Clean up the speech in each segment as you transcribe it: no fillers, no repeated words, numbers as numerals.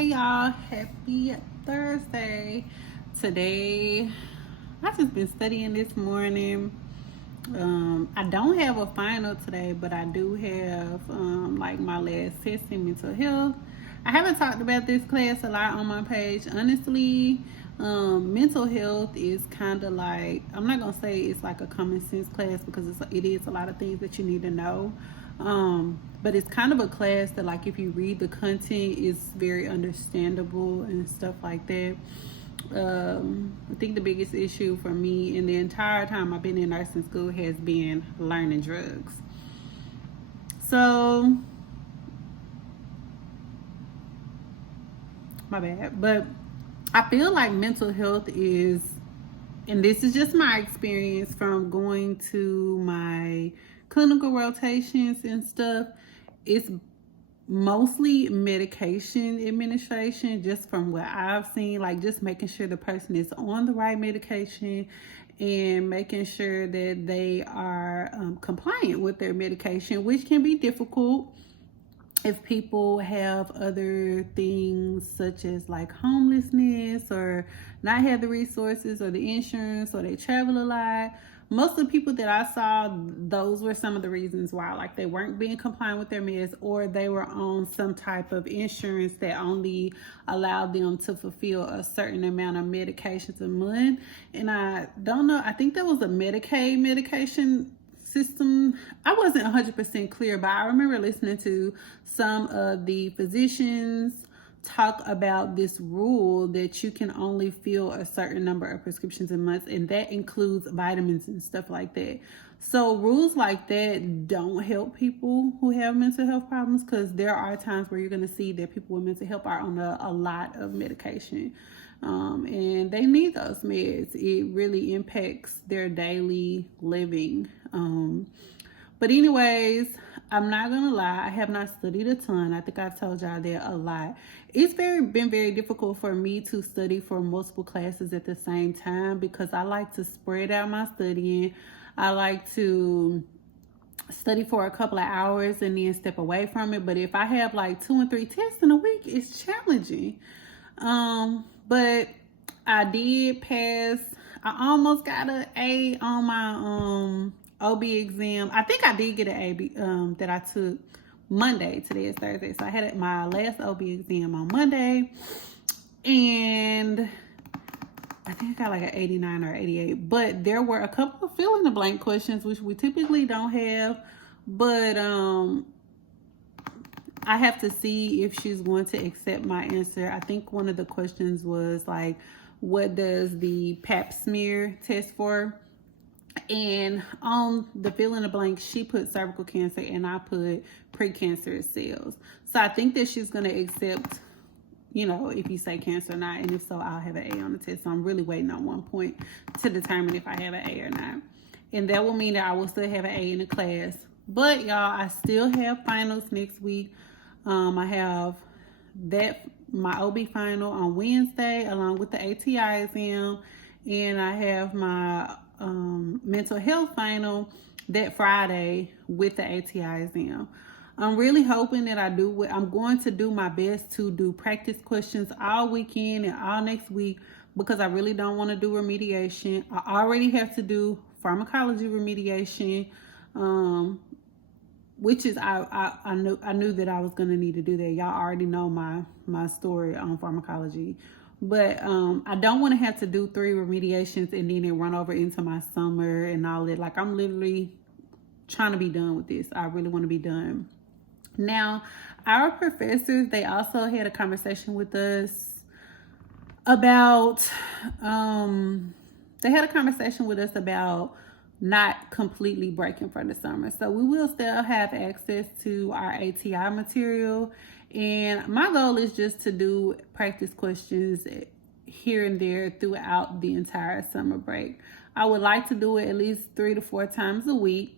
Hey y'all, happy Thursday. Today, I just been studying this morning. I don't have a final today, but I do have like my last test in mental health. I haven't talked about this class a lot on my page. Honestly, mental health is kind of like, I'm not gonna say it's like a common sense class because it is a lot of things that you need to know. But it's kind of a class that, like, if you read the content, is very understandable and stuff like that. I think the biggest issue for me in the entire time I've been in nursing school has been learning drugs. So, my bad. But I feel like mental health is, and this is just my experience from going to my clinical rotations and stuff, it's mostly medication administration, just from what I've seen, like just making sure the person is on the right medication and making sure that they are compliant with their medication, which can be difficult if people have other things such as like homelessness or not have the resources or the insurance or they travel a lot. Most of the people that I saw, those were some of the reasons why, like they weren't being compliant with their meds, or they were on some type of insurance that only allowed them to fulfill a certain amount of medications a month. And I don't know, I think that was a Medicaid medication system. I wasn't 100% clear, but I remember listening to some of the physicians talk about this rule that you can only fill a certain number of prescriptions a month, and that includes vitamins and stuff like that. So rules like that don't help people who have mental health problems, because there are times where you're going to see that people with mental health are on a lot of medication, and they need those meds. It really impacts their daily living. But anyways, I'm not gonna lie, I have not studied a ton. I think I've told y'all that a lot. It's been very difficult for me to study for multiple classes at the same time, because I like to spread out my studying. I like to study for a couple of hours and then step away from it. But if I have like 2 and 3 tests in a week, it's challenging. But I did pass. I almost got an A on my OB exam. I think I did get an A that I took Monday. Today is Thursday, so I had my last OB exam on Monday, and I think I got like an 89 or 88. But there were a couple of fill in the blank questions, which we typically don't have. But I have to see if she's going to accept my answer. I think one of the questions was like, what does the pap smear test for? And on the fill in the blank, she put cervical cancer and I put precancerous cells. So I think that she's going to accept, if you say cancer or not. And if so, I'll have an A on the test. So I'm really waiting on 1 point to determine if I have an A or not. And that will mean that I will still have an A in the class. But y'all, I still have finals next week. I have my OB final on Wednesday along with the ATI exam, and I have my mental health final that Friday with the ATI exam. I'm really hoping that I'm going to do my best to do practice questions all weekend and all next week, because I really don't want to do remediation. I already have to do pharmacology remediation, which is I knew that I was gonna need to do that. Y'all already know my story on pharmacology, but I don't want to have to do 3 remediations and then it run over into my summer and all that. Like, I'm literally trying to be done with this. I really want to be done. Now, our professors, they also had a conversation with us about not completely breaking for the summer. So we will still have access to our ATI material. And my goal is just to do practice questions here and there throughout the entire summer break. I would like to do it at least 3 to 4 times a week.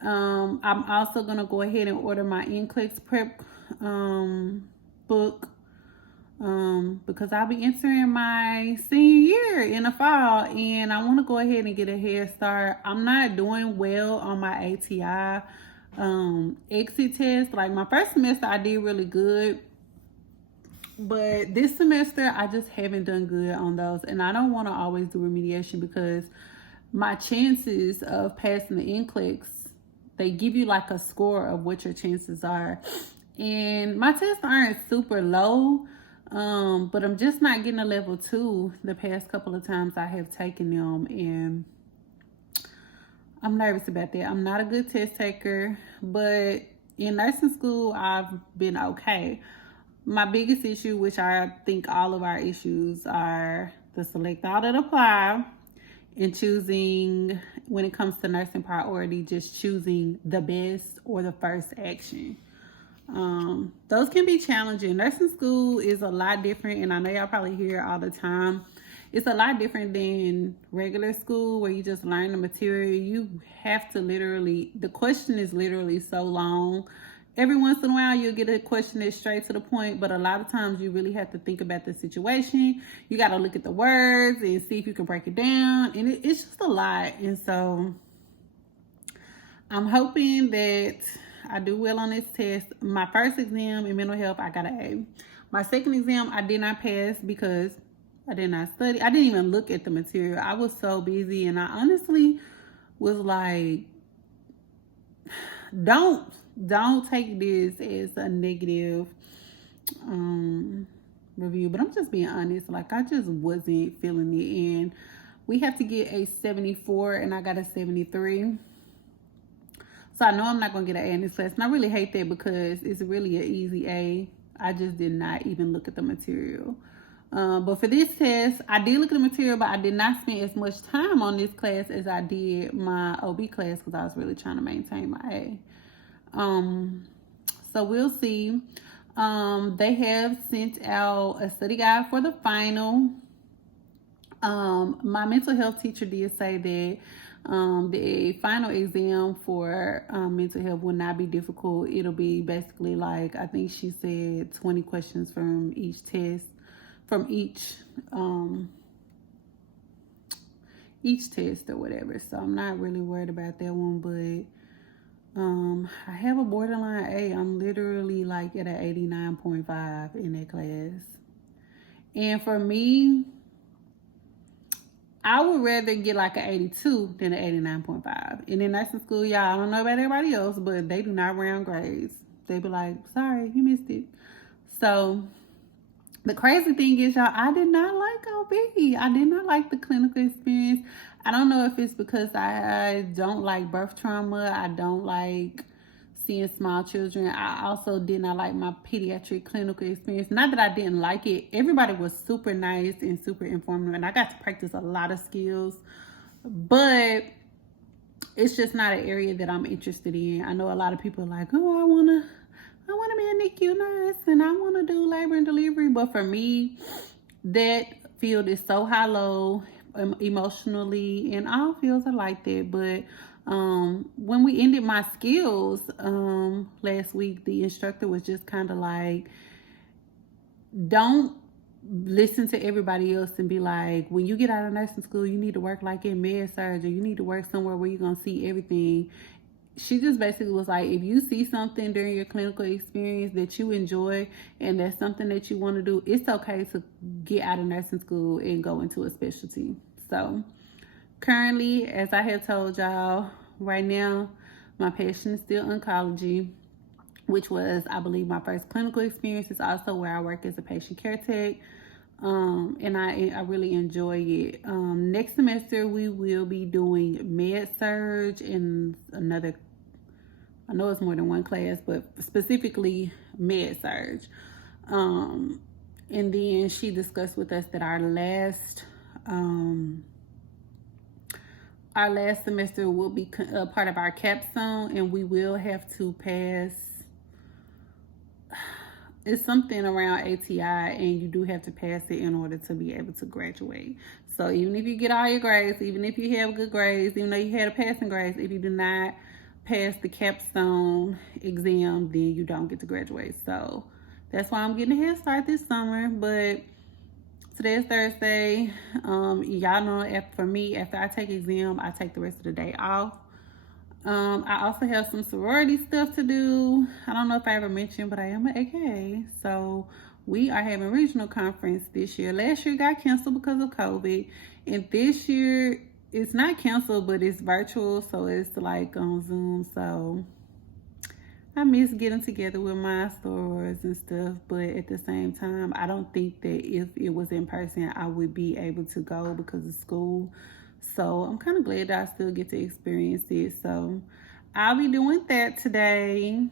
I'm also going to go ahead and order my NCLEX prep book, because I'll be entering my senior year in the fall, and I want to go ahead and get a head start. I'm not doing well on my ATI exit test. Like, my first semester I did really good, But this semester, I just haven't done good on those. And I don't want to always do remediation because my chances of passing the NCLEX, they give you like a score of what your chances are. And my tests aren't super low, but I'm just not getting a level 2 the past couple of times I have taken them. And I'm nervous about that. I'm not a good test taker, but in nursing school, I've been okay. My biggest issue, which I think all of our issues are the select all that apply and choosing, when it comes to nursing priority, just choosing the best or the first action. Those can be challenging. Nursing school is a lot different, and I know y'all probably hear it all the time. It's a lot different than regular school where you just learn the material. You have to literally, the question is literally so long. Every once in a while, you'll get a question that's straight to the point, but a lot of times you really have to think about the situation. You got to look at the words and see if you can break it down, and it's just a lot. And so I'm hoping that I do well on this test. My first exam in mental health, I got an A. My second exam, I did not pass because I did not study. I didn't even look at the material. I was so busy, and I honestly was like, don't take this as a negative review, but I'm just being honest. Like, I just wasn't feeling it, and we have to get a 74, and I got a 73. So I know I'm not going to get an A in this class, and I really hate that because it's really an easy A. I just did not even look at the material. But for this test, I did look at the material, but I did not spend as much time on this class as I did my OB class because I was really trying to maintain my A. So we'll see. They have sent out a study guide for the final. My mental health teacher did say that the final exam for mental health will not be difficult. It'll be basically like, I think she said 20 questions from each test, from each test or whatever. So I'm not really worried about that one, but I have a borderline A. I'm literally like at an 89.5 in that class. And for me, I would rather get like an 82 than an 89.5. And in nursing school, y'all, I don't know about everybody else, but they do not round grades. They be like, sorry, you missed it. So the crazy thing is, y'all, I did not like OB. I did not like the clinical experience. I don't know if it's because I don't like birth trauma. I don't like seeing small children. I also did not like my pediatric clinical experience. Not that I didn't like it. Everybody was super nice and super informative, and I got to practice a lot of skills. But it's just not an area that I'm interested in. I know a lot of people are like, oh, I want to be a NICU nurse and I want to do labor and delivery. But for me, that field is so high-low emotionally, and all fields are like that. But when we ended my skills last week, the instructor was just kind of like, don't listen to everybody else and be like, when you get out of nursing school, you need to work like in med-surg, or you need to work somewhere where you're going to see everything. She just basically was like, if you see something during your clinical experience that you enjoy and that's something that you want to do, it's okay to get out of nursing school and go into a specialty. So currently, as I have told y'all, right now, my passion is still oncology, which was, I believe, my first clinical experience. It's also where I work as a patient care tech. And I really enjoy it. Next semester, we will be doing med-surg and another, I know it's more than one class, but specifically med-surg. And then she discussed with us that our last semester will be part of our capstone, and we will have to pass, it's something around ATI, and you do have to pass it in order to be able to graduate. So even if you get all your grades, even if you have good grades, even though you had a passing grades, if you do not pass the capstone exam, then you don't get to graduate. So that's why I'm getting a head start this summer. But today is Thursday. Y'all know, for me, after I take exam, I take the rest of the day off. I also have some sorority stuff to do. I don't know if I ever mentioned, but I am an AK. So we are having regional conference this year. Last year got canceled because of COVID, and this year it's not canceled, but it's virtual, so it's like on Zoom. So I miss getting together with my stores and stuff, but at the same time, I don't think that if it was in person, I would be able to go because of school. So I'm kind of glad that I still get to experience it. So I'll be doing that today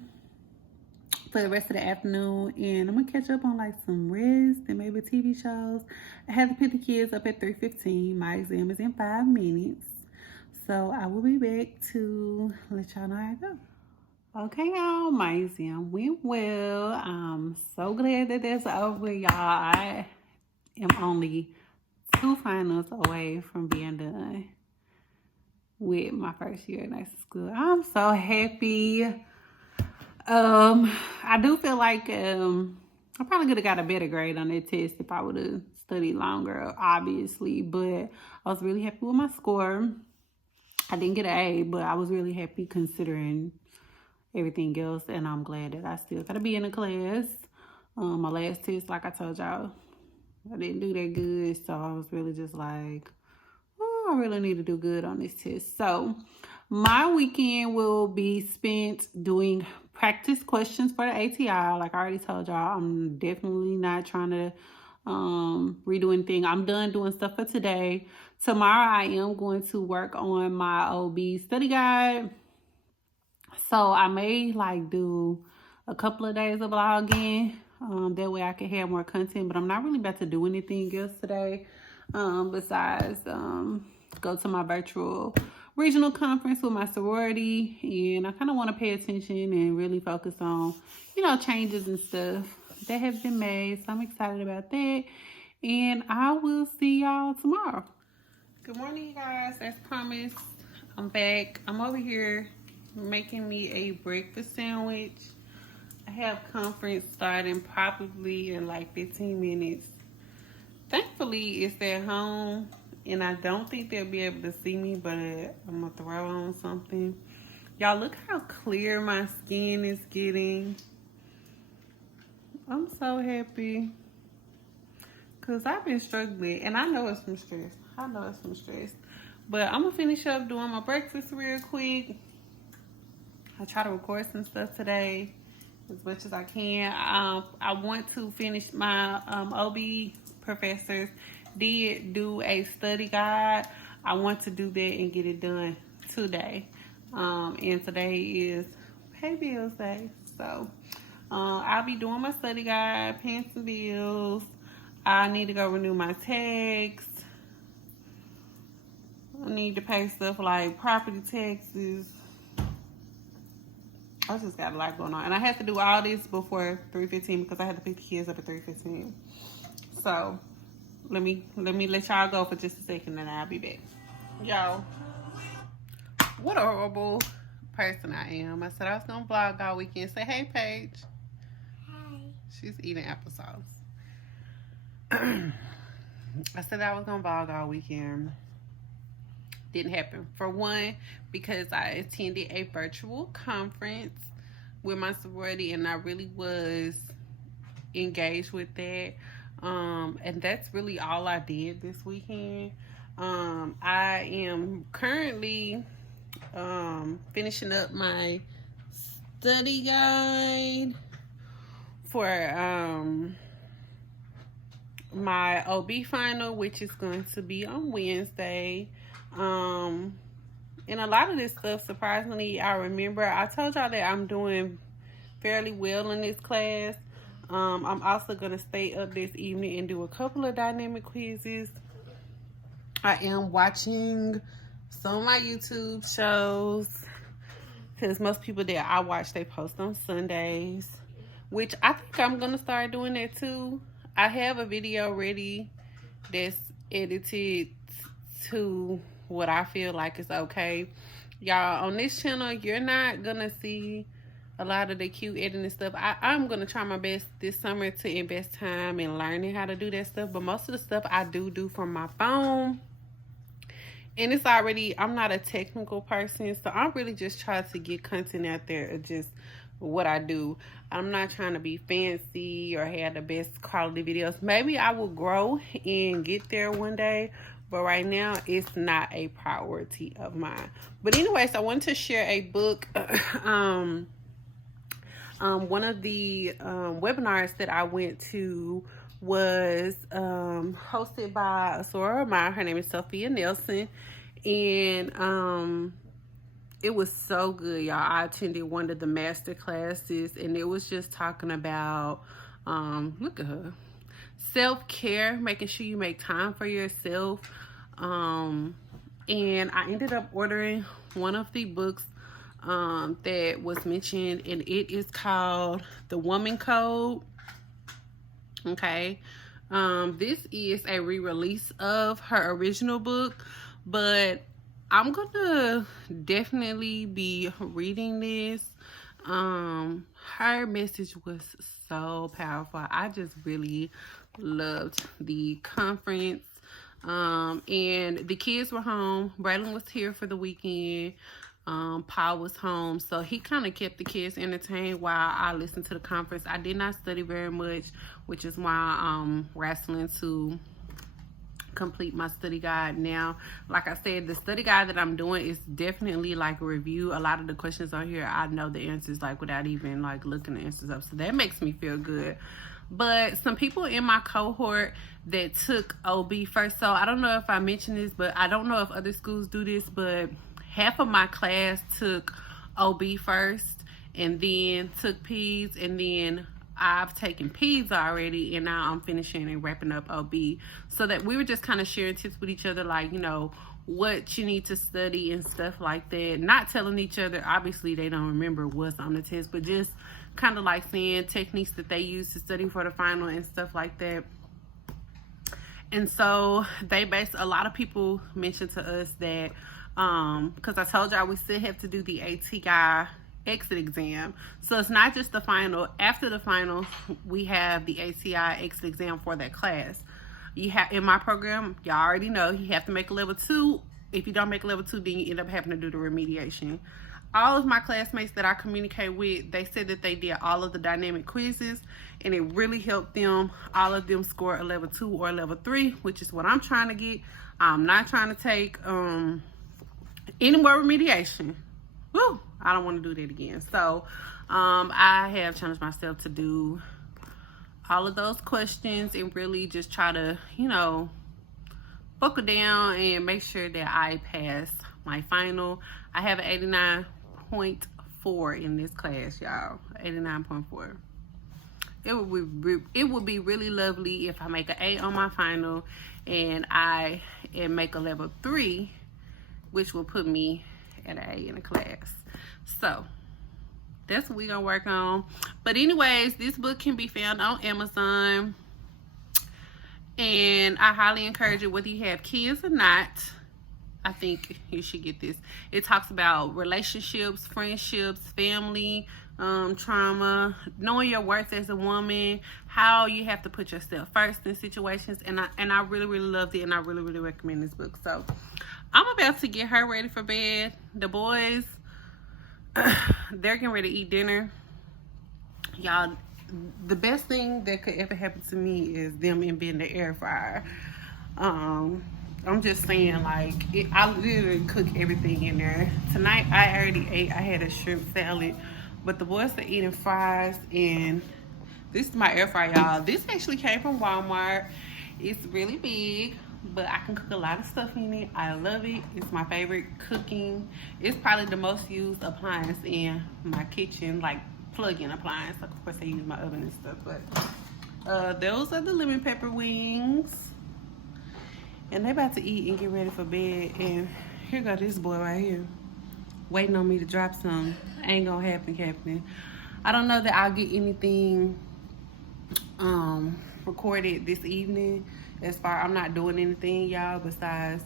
for the rest of the afternoon, and I'm gonna catch up on like some rest and maybe TV shows. I have to pick the kids up at 3:15. My exam is in 5 minutes, so I will be back to let y'all know how it goes. Okay, y'all, my exam went well. I'm so glad that that's over, y'all. I am only 2 finals away from being done with my first year at nursing school. I'm so happy. I do feel like I probably could have got a better grade on that test if I would have studied longer, obviously. But I was really happy with my score. I didn't get an A, but I was really happy considering everything else, and I'm glad that I still gotta be in the class. My last test, like I told y'all, I didn't do that good, so I was really just like, oh, I really need to do good on this test. So my weekend will be spent doing practice questions for the ATI. Like I already told y'all, I'm definitely not trying to redo anything. I'm done doing stuff for today. Tomorrow I am going to work on my OB study guide. So I may like do a couple of days of vlogging. That way I can have more content, but I'm not really about to do anything else today. Besides go to my virtual regional conference with my sorority, and I kind of want to pay attention and really focus on, you know, changes and stuff that have been made. So I'm excited about that, and I will see y'all tomorrow. Good morning, you guys. As promised, I'm back. I'm over here making me a breakfast sandwich. I have conference starting probably in like 15 minutes. Thankfully, it's at home, and I don't think they'll be able to see me, but I'm gonna throw on something. Y'all, look how clear my skin is getting. I'm so happy because I've been struggling, and I know it's some stress. But I'm gonna finish up doing my breakfast real quick. I try to record some stuff today as much as I can. I want to finish my OB professors did do a study guide. I want to do that and get it done today. And today is pay bills day. So I'll be doing my study guide, paying some bills. I need to go renew my tax. I need to pay stuff like property taxes. I just got a lot going on. And I had to do all this before 3:15 because I had to pick the kids up at 3:15. So let me let y'all go for just a second and I'll be back. Y'all, what a horrible person I am. I said I was gonna vlog all weekend. Say hey, Paige. Hi. She's eating applesauce. I said I was gonna vlog all weekend. Didn't happen. For one, because I attended a virtual conference with my sorority and I really was engaged with that. And that's really all I did this weekend. I am currently finishing up my study guide for my OB final, which is going to be on Wednesday. And a lot of this stuff, surprisingly, I remember. I told y'all that I'm doing fairly well in this class. I'm also going to stay up this evening and do a couple of dynamic quizzes. I am watching some of my YouTube shows because most people that I watch, they post on Sundays, which I think I'm going to start doing that too. I have a video ready that's edited to what I feel like is okay. Y'all, on this channel, you're not going to see a lot of the cute editing stuff. I'm going to try my best this summer to invest time in learning how to do that stuff. But most of the stuff I do from my phone. And it's already, I'm not a technical person. So I'm really just trying to get content out there of just what I do. I'm not trying to be fancy or have the best quality videos. Maybe I will grow and get there one day, but right now it's not a priority of mine. But anyways, I wanted to share a book. One of the webinars that I went to was hosted by a soror of mine. Her name is Sophia Nelson, and it was so good, y'all. I attended one of the master classes, and it was just talking about look at her, self-care, making sure you make time for yourself. And I ended up ordering one of the books that was mentioned, and it is called The Woman Code. Okay. This is a re-release of her original book, but I'm gonna definitely be reading this. Her message was so powerful. I just really loved the conference. And the kids were home. Braylon was here for the weekend. Paul was home, so he kind of kept the kids entertained while I listened to the conference. I did not study very much, which is why I'm wrestling to complete my study guide now. Like I said, the study guide that I'm doing is definitely like a review. A lot of the questions on here, I know the answers like without even like looking the answers up, so that makes me feel good. But some people in my cohort that took OB first, so I don't know if I mentioned this, but I don't know if other schools do this, but half of my class took OB first and then took peds, and then I've taken peds already, and now I'm finishing and wrapping up OB. So that we were just kind of sharing tips with each other, like, you know, what you need to study and stuff like that. Not telling each other, obviously they don't remember what's on the test, but just kind of like saying techniques that they use to study for the final and stuff like that. And so a lot of people mentioned to us that because I told y'all we still have to do the ATI exit exam. So it's not just the final. After the final, we have the ATI exit exam for that class. You have, in my program, y'all already know, you have to make a level 2. If you don't make a level 2, then you end up having to do the remediation. All of my classmates that I communicate with, they said that they did all of the dynamic quizzes, and it really helped them. All of them score a level 2 or a level 3, which is what I'm trying to get. I'm not trying to take any more remediation. Woo! I don't want to do that again. So I have challenged myself to do all of those questions and really just try to, you know, buckle down and make sure that I pass my final. I have an 89.4 in this class, y'all. 89.4. It would be really lovely if I make an A on my final and I make a level 3, which will put me at an A in the class. So that's what we're gonna work on. But anyways, this book can be found on Amazon, and I highly encourage it, whether you have kids or not. I think you should get this. It talks about relationships, friendships, family, trauma, knowing your worth as a woman, how you have to put yourself first in situations, and I really, really loved it, and I really, really recommend this book. So I'm about to get her ready for bed. The boys, they're getting ready to eat dinner. Y'all, the best thing that could ever happen to me is them in being the air fryer. I'm just saying, like, I literally cook everything in there. Tonight, I already ate. I had a shrimp salad, but the boys are eating fries, and this is my air fryer, y'all. This actually came from Walmart. It's really big, but I can cook a lot of stuff in it. I love it. It's my favorite cooking. It's probably the most used appliance in my kitchen, like plug-in appliance. Like, of course, I use my oven and stuff, but those are the lemon pepper wings. And they about to eat and get ready for bed. And here go this boy right here, waiting on me to drop some. Ain't gonna happen, Captain. I don't know that I'll get anything recorded this evening. As far, I'm not doing anything, y'all, besides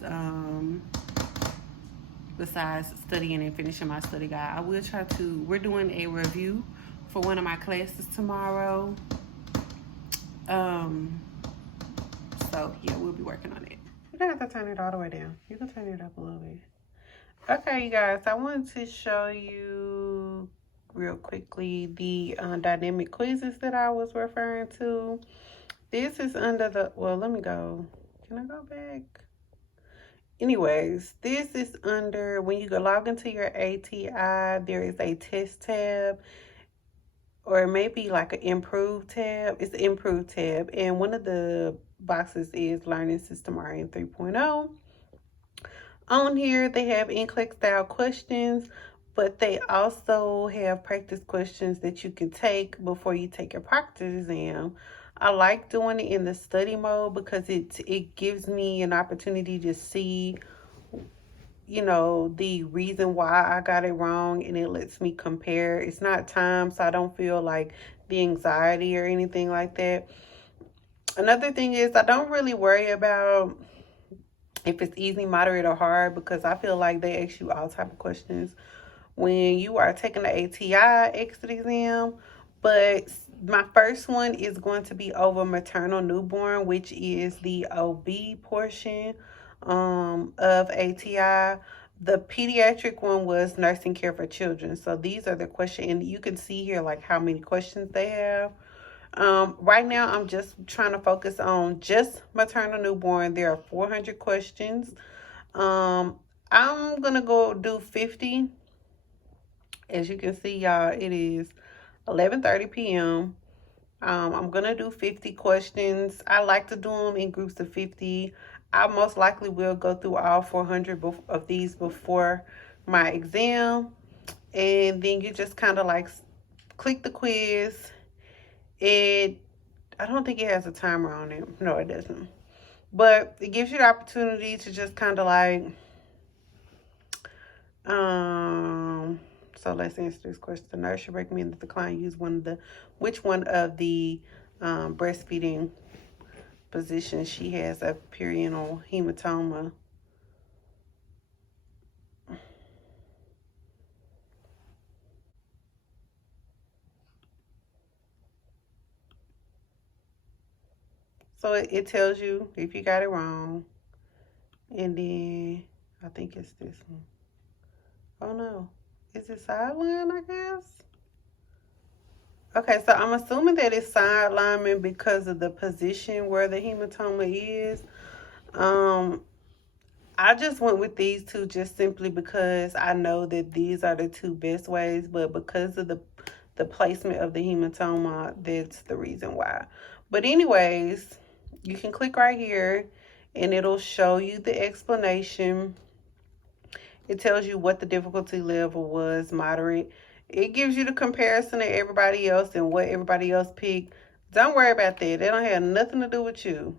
studying and finishing my study guide. I will try to, we're doing a review for one of my classes tomorrow. So yeah, we'll be working on it. You don't have to turn it all the way down. You can turn it up a little bit. Okay, you guys, I wanted to show you real quickly the dynamic quizzes that I was referring to. This is under the, well, let me go. Can I go back? Anyways, this is under, when you go log into your ATI, there is a test tab, or it may be like an improve tab. It's the improve tab, and one of the boxes is learning system RN 3.0. On here, they have NCLEX style questions, but they also have practice questions that you can take before you take your practice exam. I like doing it in the study mode because it gives me an opportunity to see, you know, the reason why I got it wrong, and it lets me compare. It's not time, so I don't feel like the anxiety or anything like that. Another thing is I don't really worry about if it's easy, moderate, or hard, because I feel like they ask you all type of questions when you are taking the ATI exit exam. But my first one is going to be over maternal newborn, which is the OB portion of ATI. The pediatric one was nursing care for children. So these are the questions, and you can see here like how many questions they have. Right now, I'm just trying to focus on just maternal newborn. There are 400 questions. I'm going to go do 50. As you can see, y'all, it is 11:30 p.m. I'm going to do 50 questions. I like to do them in groups of 50. I most likely will go through all 400 of these before my exam. And then you just kind of like click the quiz. I don't think it has a timer on it. No, it doesn't. But it gives you the opportunity to just kind of like, so let's answer this question. The nurse should recommend that the client use which one of the breastfeeding positions she has a perineal hematoma. So it tells you if you got it wrong. And then I think it's this one. Oh no. Is it sideline, I guess? Okay, so I'm assuming that it's side alignment because of the position where the hematoma is. I just went with these two just simply because I know that these are the two best ways, but because of the placement of the hematoma, that's the reason why. But anyways, you can click right here and it'll show you the explanation. It tells you what the difficulty level was, moderate. It gives you the comparison to everybody else and what everybody else picked. Don't worry about that. They don't have nothing to do with you.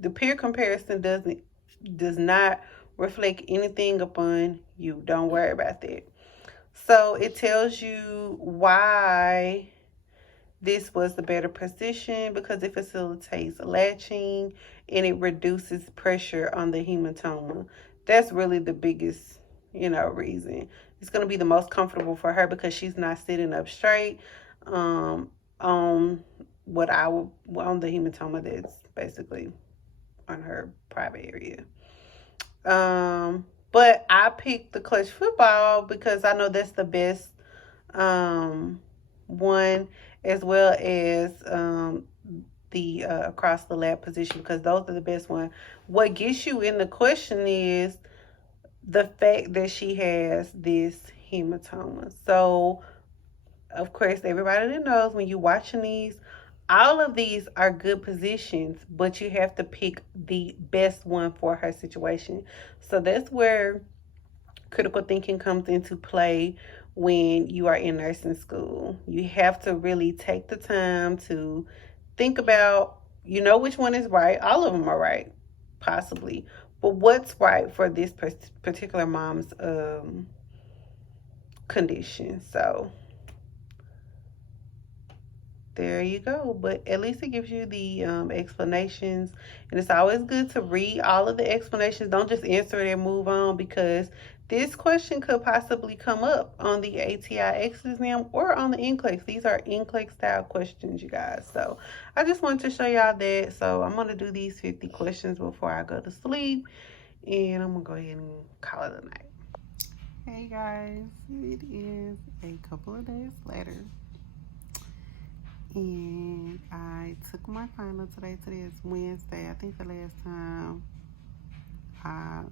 The peer comparison does not reflect anything upon you. Don't worry about that. So it tells you why this was the better position, because it facilitates latching and it reduces pressure on the hematoma. That's really the biggest, reason. It's going to be the most comfortable for her because she's not sitting up straight on on the hematoma that's basically on her private area. But I picked the clutch football because I know that's the best one, as well as the across the lap position, because those are the best one. What gets you in the question is the fact that she has this hematoma. So, of course, everybody that knows when you're watching these, all of these are good positions, but you have to pick the best one for her situation. So that's where critical thinking comes into play when you are in nursing school. You have to really take the time to think about, which one is right. All of them are right, possibly. But what's right for this particular mom's condition? So there you go. But at least it gives you the explanations. And it's always good to read all of the explanations. Don't just answer it and move on, because this question could possibly come up on the ATI exit exam or on the NCLEX. These are NCLEX style questions, you guys. So I just wanted to show y'all that. So I'm going to do these 50 questions before I go to sleep. And I'm going to go ahead and call it a night. Hey guys, it is a couple of days later, and I took my final today. Today is Wednesday. I think the last time I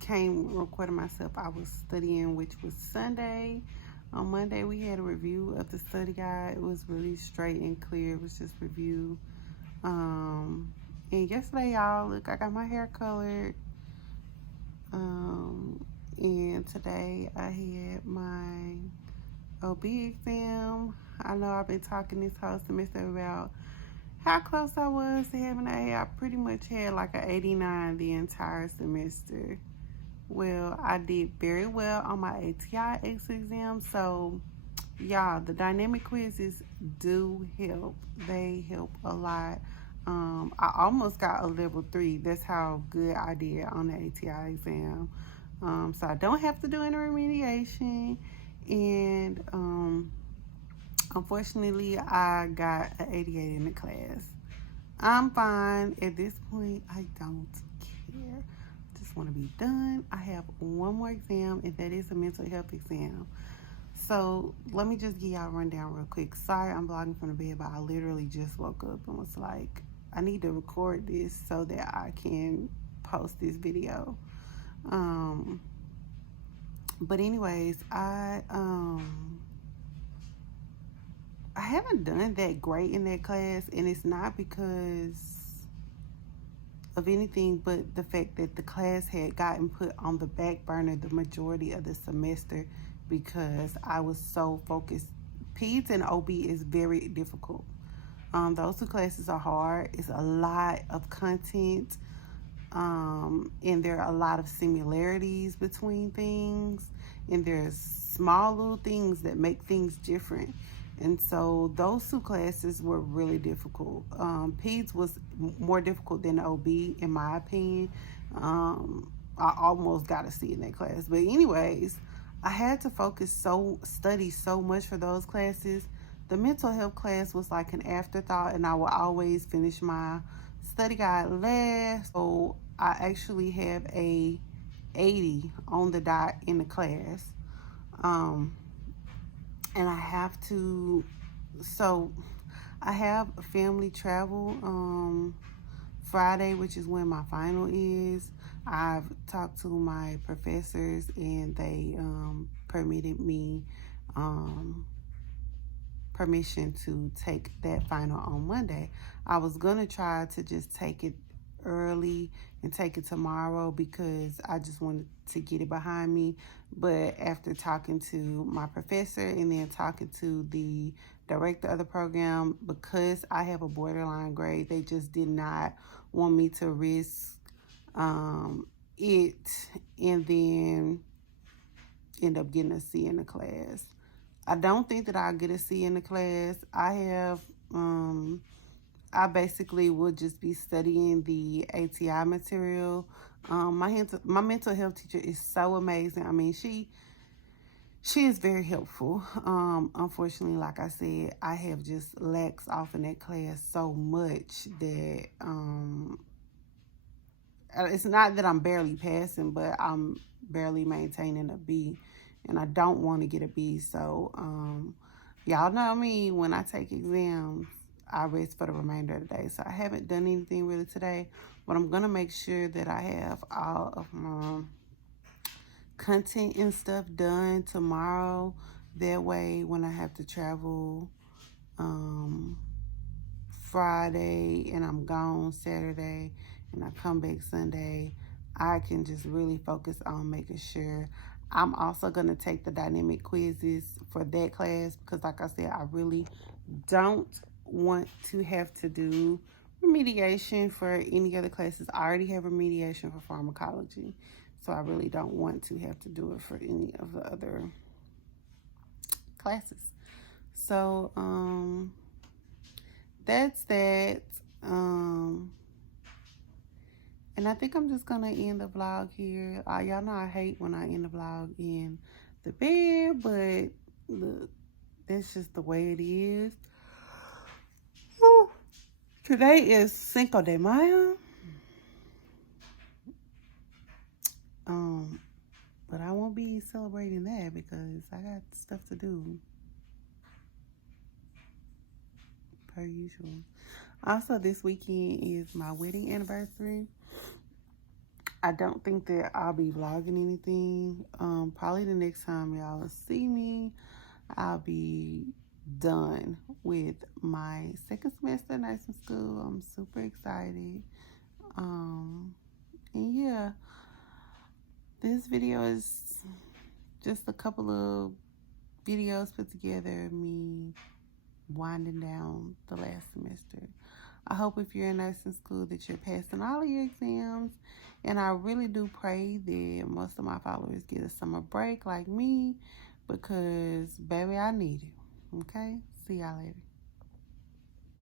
came recording myself, I was studying, which was Sunday. On Monday, we had a review of the study guide. It was really straight and clear. It was just review. And yesterday, y'all, look, I got my hair colored. And today I had my OB exam. I know I've been talking this whole semester about how close I was to having an A. I pretty much had like an 89 the entire semester. Well, I did very well on my ATI exam. So, y'all, the dynamic quizzes do help. They help a lot. I almost got a level 3. That's how good I did on the ATI exam. So I don't have to do any remediation. And unfortunately, I got an 88 in the class. I'm fine. At this point, I don't care. Just want to be done. I have one more exam, and that is a mental health exam. So let me just give y'all a rundown real quick. Sorry I'm vlogging from the bed, but I literally just woke up and was like, I need to record this so that I can post this video. But anyways, I haven't done that great in that class, and it's not because of anything but the fact that the class had gotten put on the back burner the majority of the semester because I was so focused. Peds and OB is very difficult. Those two classes are hard. It's a lot of content, and there are a lot of similarities between things, and there's small little things that make things different. And so those two classes were really difficult. Peds was more difficult than OB, in my opinion. I almost got a C in that class. But anyways, I had to study so much for those classes. The mental health class was like an afterthought, and I will always finish my study guide last. So I actually have a 80 on the dot in the class. And I have to, so I have family travel Friday, which is when my final is. I've talked to my professors, and they permitted me permission to take that final on Monday. I was gonna try to just take it early and take it tomorrow because I just wanted to get it behind me. But after talking to my professor and then talking to the director of the program, because I have a borderline grade, they just did not want me to risk it and then end up getting a C in the class. I don't think that I'll get a C in the class. I basically will just be studying the ATI material. My mental health teacher is so amazing. I mean, she is very helpful. Unfortunately, like I said, I have just laxed off in that class so much that it's not that I'm barely passing, but I'm barely maintaining a B, and I don't want to get a B. So y'all know me, when I take exams, I rest for the remainder of the day. So I haven't done anything really today, but I'm going to make sure that I have all of my content and stuff done tomorrow. That way, when I have to travel Friday and I'm gone Saturday and I come back Sunday, I can just really focus on making sure. I'm also going to take the dynamic quizzes for that class because, like I said, I really don't want to have to do remediation for any other classes. I already have remediation for pharmacology, so I really don't want to have to do it for any of the other classes. So that's that. And I think I'm just gonna end the vlog here. Y'all know I hate when I end the vlog in the bed, but look, that's just the way it is. Today is Cinco de Mayo. But I won't be that because I got stuff to do, per usual. Also, this weekend is my wedding anniversary. I don't think that I'll be vlogging anything. Probably the next time y'all see me, I'll be done with my second semester in nursing school. I'm super excited. And yeah, this video is just a couple of videos put together, me winding down the last semester. I hope if you're in nursing school that you're passing all of your exams. And I really do pray that most of my followers get a summer break like me, because, baby, I need it. Okay? See y'all later.